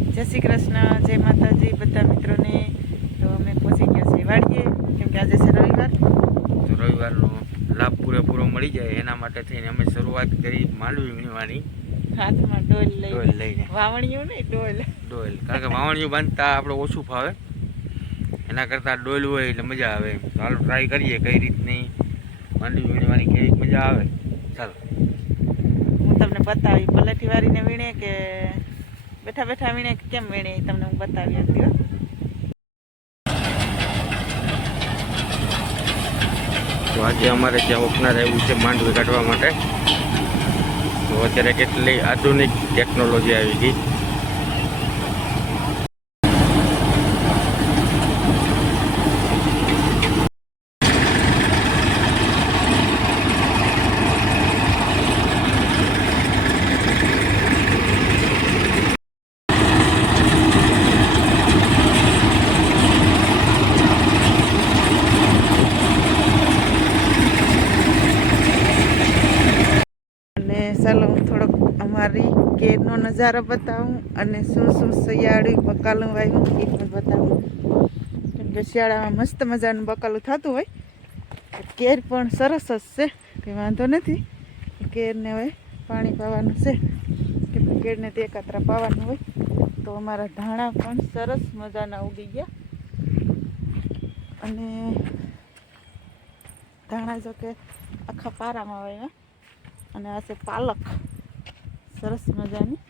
જય શ્રી કૃષ્ણ, જય માતાજી બધા મિત્રોને। તો અમે પહોંચી ગયા છીએ વાડીએ, કેમ કે આજે છે રવિવાર। તો રવિવારનો લાભ પૂરેપૂરો મળી જાય એના માટે થઈને અમે શરૂઆત કરી માંડવી વીણવાની। હાથમાં ડોલ લઈને વાવણીયું નહીં, ડોલ, કારણ કે વાવણીયું બાંધતા આપણે ઓછું ફાવે, એના કરતાં ડોલ હોય એટલે મજા આવે। તો હાલો ટ્રાય કરીએ કઈ રીતની માંડવી વીણવાની, કેવી મજા આવે। ચાલો હું તમને બતાવી, પલેઠી વાળીને વીણે કે બેઠા બેઠા વીણે કે કેમ વીણે એ તમને હું બતાવી હતી હો। તો આજે અમારે ત્યાં ઓપનર આવ્યું છે માંડવી કાઢવા માટે। તો અત્યારે કેટલી આધુનિક ટેકનોલોજી આવી ગઈ। ચાલો હું થોડોક અમારી કેરનો નજારો બતાવું અને શું શું શિયાળું બકાલું વાવ્યું એ પણ બતાવું। કેમ કે શિયાળામાં મસ્ત મજાનું બકાલું થતું હોય, કેર પણ સરસ જ છે, કંઈ વાંધો નથી। કેરને હવે પાણી પાવાનું છે, કેમ કે કેરને તે એકાત્રા પાવાનું હોય। તો અમારા ધાણા પણ સરસ મજાના ઉગી ગયા, અને ધાણા જો કે આખા પારામાં વાવ્યા। અને આ છે પાલક, સરસ મજાની।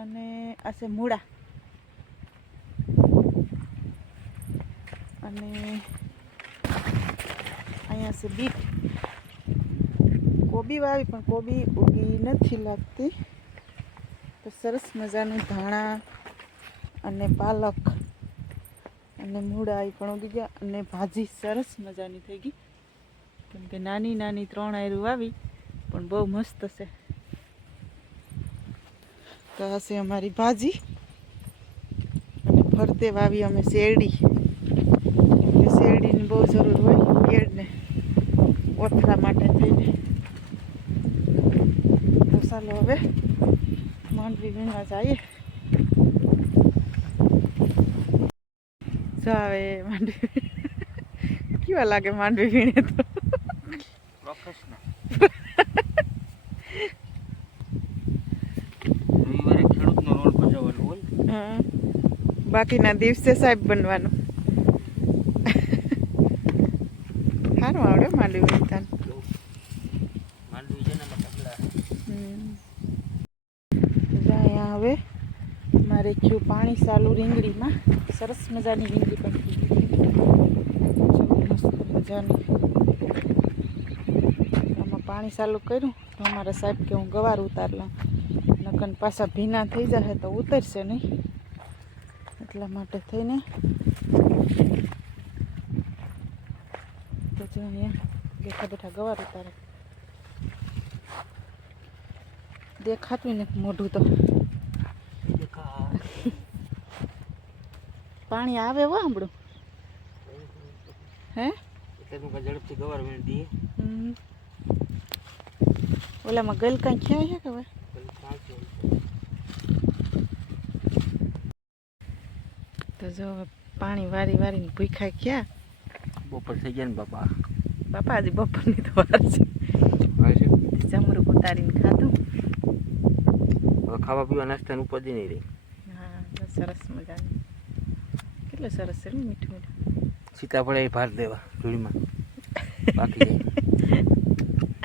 અને આ છે મૂળા, અને અહીંયા છે બીટ। કોબી વાવી પણ કોબી ઉગી નથી લાગતી। તો સરસ મજાનું ધાણા અને પાલક અને મૂળા એ પણ ઉગી ગયા, અને ભાજી સરસ મજાની થઈ ગઈ, કેમ કે નાની નાની 3 આયરું વાવી પણ બહુ મસ્ત છે। તો આ છે અમારી ભાજી, અને ફરતે વાવી અમે શેરડી, કેમ કે શેરડીની બહુ જરૂર હોય કેળને ઓથરા માટે થઈને। તો ચાલો હવે માંડવી વીણવા જઈએ। જો આવે માંડવી કેવા લાગે માંડવી વીણે તો પ્રોફેશનલ રવિવારે ખેડૂતનો રોલ ભજવવાનો હોય। હા, બાકીના દિવસે સાહેબ બનવાનું। સારું આવડે માંડવી વીણતા। માંડવી છે ને અહીંયા હવે મારે થયું પાણી ચાલુ રીંગણીમાં, સરસ મજાની રીંગણી પણ થઈ ગઈ, મસ્ત મજાની। આમાં પાણી ચાલુ કર્યું તો અમારા સાહેબ કે હું ગવાર ઉતાર લઉં, નકન પાછા ભીના થઈ જશે તો ઉતરશે નહીં, એટલા માટે થઈને તો જો અહીંયા બેઠા બેઠા ગવાર ઉતારે। દેખાતું ને મોઢું તો પાણી આવે હો હમણાં, હે ઝડપથી ગવાર વીણી દઈએ। ઓલામાં ગલ કાંઈ ખ્યા છે કે હવે? તો જો પાણી વારી વારીને ભૂખ્યા ખ્યા। બપોર થઈ ગયા ને બાપા, હજી બપોરની તો વાર છે। જમરૂક ઉતારીને ખાધું, હવે ખાવા પીવા નાસ્તાનું ઉપાધિ નહીં રહી। હા, સરસ મજાનું, કેટલું સરસ છે ને, મીઠું મીઠું। સીતાફળ એ ભાર દેવા ધૂળમાં બાકી જાય,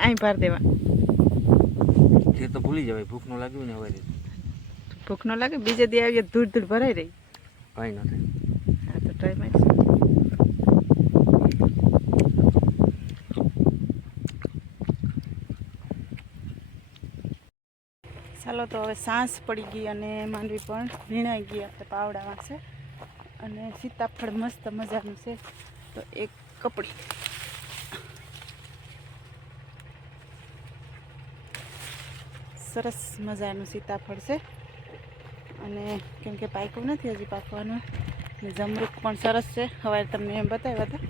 અહીં ભાર દેવા જે તો ભૂલી જવાય, ભૂખ ન લાગ્યું ને હવે ભૂખ ન લાગે, બીજે દી આવીએ ધૂળ ધૂળ ભરાઈ રહી, કાંઈ ન થાય। હા તો ટ્રાય મારશે। ચાલો તો હવે સાંજ પડી ગઈ અને માંડવી પણ વીણાઈ ગઈ, આપણે પાવડામાં છે, અને સીતાફળ મસ્ત મજાનું છે। તો એક કપડી સરસ મજાનું સીતાફળ છે, અને કેમ કે પાક્યું નથી હજી, પાકવાનું। જમરૂક પણ સરસ છે, હવે તમને એમ બતાવ્યા હતા,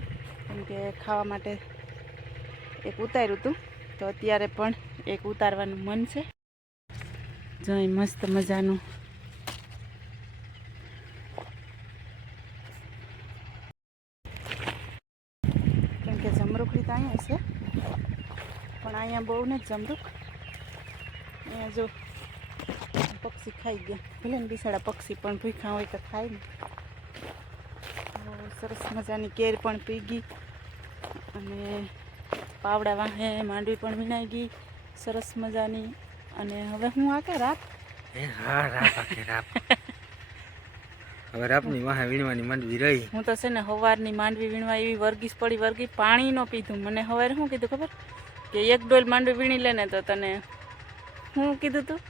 કેમ કે ખાવા માટે એક ઉતાર્યું હતું તો અત્યારે પણ એક ઉતારવાનું મન છે. જો અહીં મસ્ત મજાનું કેમ કે જમરૂખડી તો અહીંયા છે, પણ અહીંયા બહુ નથી જમરૂખ. અહીંયા જો પક્ષી ખાઈ ગયા, ભલે ને બિસાડા પક્ષી પણ ભૂખ્યા હોય તો ખાય ને. સરસ મજાની કેર પણ પી ગઈ અને પાવડા વાહે માંડવી પણ વીણાઈ ગઈ સરસ મજાની. અને હવે હું આ કે રાપ હા રાપ આખે રાપ હવે રાપની વાહે વીણવાની માંડવી રહી. હું તો છે ને સવારની માંડવી વીણવા એવી વર્ગીસ પડી વર્ગી, પાણી ન પીધું. મને સવારે શું કીધું ખબર કે 1 ડોલ માંડવી વીણી લે ને તો તને શું કીધું તું?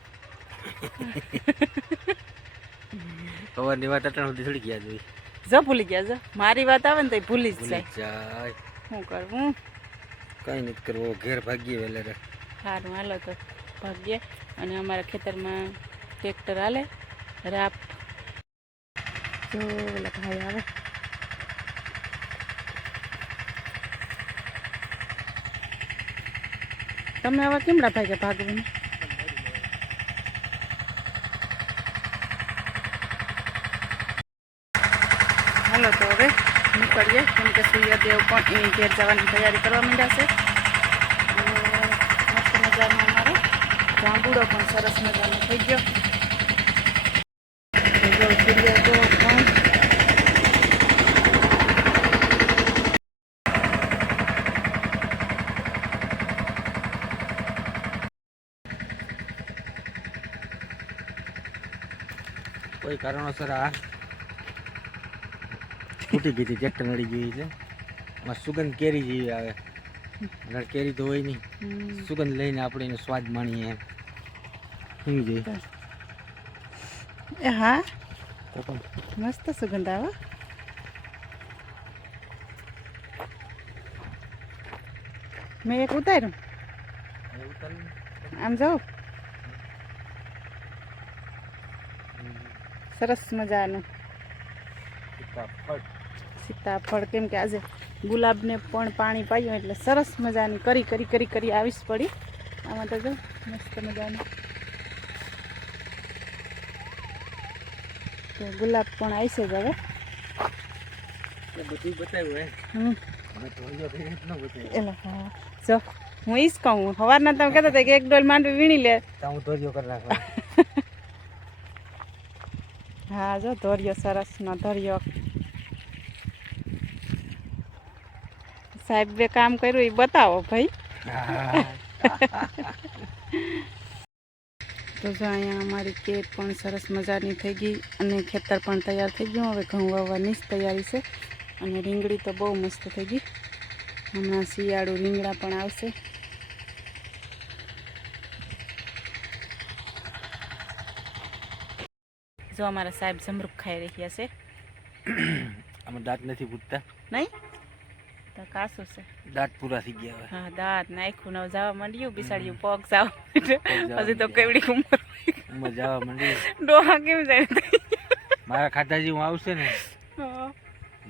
સવારની વાત અટાણ સુધી થોડી યાદ હોય. જો ભૂલી ગયા. જો મારી વાત આવે ને તો ભૂલી જ જાય. જાય શું કરવું? કઈ નથી કરવો, ઘેર ભાગીએ વેલે. સારું હાલો તો ભાગ્યે. અને અમારા ખેતરમાં ટ્રેક્ટર હાલે રાપ. જો ઓલા ભાઈ આવે. તમે આવા કેમડા ભાગ્યા ભાગવું? હાલો તો હવે નીકળીએ, કેમ કે સૂર્યદેવ પણ એની ઘેર જવાની તૈયારી કરવા માંડ્યા છે. મસ્ત મજાનો અમારો જાંબુડો પણ સરસ મજાનો થઈ ગયો. સૂર્યદેવ પણ કોઈ કારણોસર આ ફૂટી ગઈ હતી, ટ્રેક્ટર નડી ગઈ છે. એમાં સુગંધ કેરી જેવી આવે. કેરી તો હોય નહીં, સુગંધ લઈને આપણે એનો સ્વાદ માણીએ એમ. શું જોઈએ? હા તો પણ મસ્ત સુગંધ આવે. મેં એક ઉતાર્યું, આમ જાઉં સરસ મજાનું સીતાફળ. કેમ કે આજે ગુલાબને પણ પાણી પાયું એટલે સરસ મજાની કરી આવીશ પડી. આમાં તો જો મસ્ત મજાનું તો ગુલાબ પણ આવશે જ હવે. બધું બતાવ્યું એટલે હા જો હું ઈજ કહું. સવારના તમે કહેતા હતા કે 1 ડોલ માંડવી વીણી લે. હું ધોર્યો કરી નાખવા. હા જો ધોર્યો સરસનો ધોર્યો. સાહેબ બે કામ કર્યું એ બતાવો ભાઈ. તો જો અહીંયા અમારી કેર પણ સરસ મજાની થઈ ગઈ અને ખેતર પણ તૈયાર થઈ ગયું. હવે ઘઉં વાવવાની જ તૈયારી છે. અને રીંગણી તો બહુ મસ્ત થઈ ગઈ. હમણાં શિયાળુ રીંગણા પણ આવશે. જો અમારા સાહેબ જમરૂખ ખાઈ રહ્યા છે. આમાં દાંત નથી પૂછતા. નહીં તો કાસું છે. દાંત પૂરા થઈ ગયા હવે. હા દાંત નાખ્યું ને જવા માંડ્યું. બિસાડ્યું પગ જાવ હજી તો કેવડી ઉંમર જવા માંડી. ડોહા કેમ જાય? મારા ખાતાજી હું આવશે ને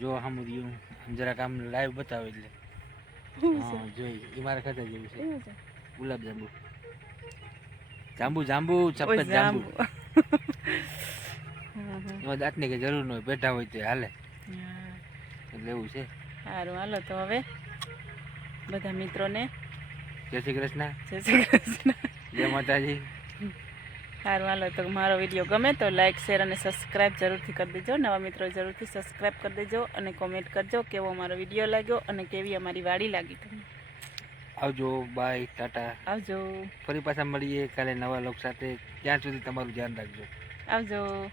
જો હમ રહ્યું જરાક આમ લાઈવ બતાવે એટલે હા જોઈ એ મારા ખાતા જેવું છે. ગુલાબ જાંબુ જાંબુ જાંબુ ચપટ જાંબુ. એમાં દાંતની કઈ જરૂર ન હોય, બેઠા હોય તો હાલે એટલે એવું છે. સારું હાલો તો હવે બધા મિત્રોને જય શ્રી કૃષ્ણ. જય શ્રી કૃષ્ણ. જય માતાજી. સારું હાલો તો મારો વિડીયો ગમે તો લાઈક શેર અને સબસ્ક્રાઈબ જરૂરથી કરી દેજો. નવા મિત્રો જરૂરથી સબસ્ક્રાઈબ કરી દેજો અને કોમેન્ટ કરજો કેવો અમારો વિડીયો લાગ્યો અને કેવી અમારી વાડી લાગી તમને. આવજો, બાય, ટાટા, આવજો. ફરી પાછા મળીએ કાલે નવા લોક સાથે. ત્યાં સુધી તમારું ધ્યાન રાખજો. આવજો.